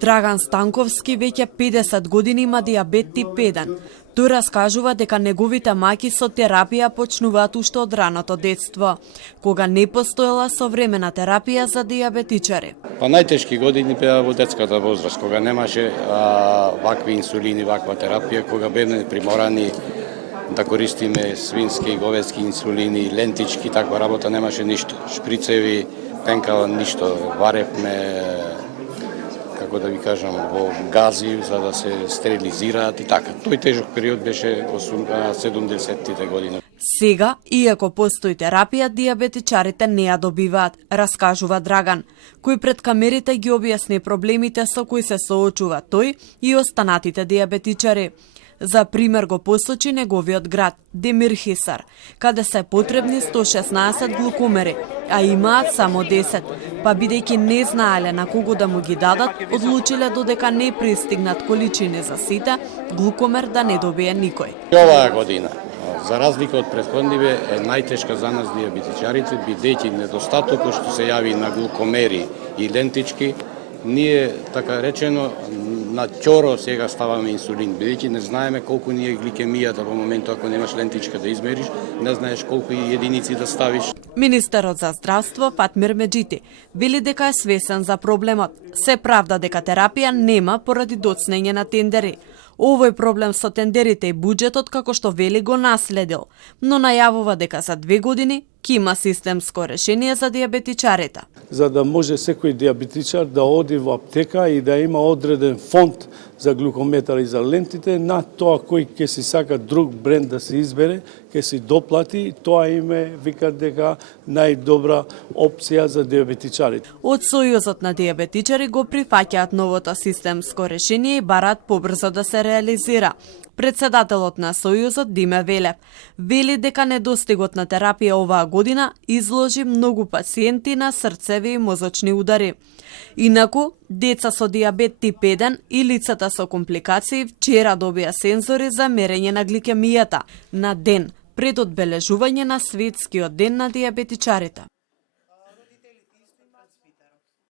Драган Станковски веќе 50 години има дијабет тип 1. Тој раскажува дека неговите маки со терапија почнуваат уште од раното детство, кога не постоела современа терапија за дијабетичари. Па најтешки години беа во детската возраст, кога немаше вакви инсулини, ваква терапија, кога бевме приморани да користиме свински и говедски инсулини, лентички, таква работа немаше ништо. Шприцеви, пенкала, ништо. Варевме, како да ви кажам, во гази за да се стерилизираат и така. Тој тежок период беше 70-тите години. Сега, иако постои терапија, дијабетичарите не ја добиваат, раскажува Драган, кој пред камерите ги објасни проблемите со кои се соочува тој и останатите дијабетичари. За пример го посочи неговиот град, Демирхисар, каде се потребни 116 глукомери, а имаат само 10, па бидејќи не знаеле на кого да му ги дадат, одлучиле додека не пристигнат количини за сите, глукомер да не добие никој. Оваа година, за разлика од претходниве, е најтешка за нас дијабетичарите, бидејќи недостатокот што се јави на глукомери и лентички, ние, така речено, на ќоро сега ставаме инсулин, бидејќи не знаеме колку ни е гликемијата во моментот, ако немаш лентичка да измериш, не знаеш колку единици да ставиш. Министерот за здравство Фатмир Меджити вели дека е свесен за проблемот. Се правда дека терапија нема поради доцнење на тендери. Овој проблем со тендерите и буџетот, како што вели, го наследил, но најавува дека за 2 години ќе има системско решение за дијабетичарите. За да може секој дијабетичар да оди во аптека и да има одреден фонд за глукометар и за лентите, на тоа кој ќе си сака друг бренд да се избере, ќе си доплати, тоа име викат дека најдобра опција за дијабетичарите. Од Сојузот на дијабетичари го прифаќаат новото системско решение и бараат побрзо да се реализира. Председателот на Сојузот Диме Велев вели дека недостигот на терапија оваа година изложи многу пациенти на срцеви и мозочни удари. Инаку, деца со дијабет тип 1 и лицата со компликации вчера добија сензори за мерење на гликемијата на ден пред одбележување на светскиот ден на дијабетичарите.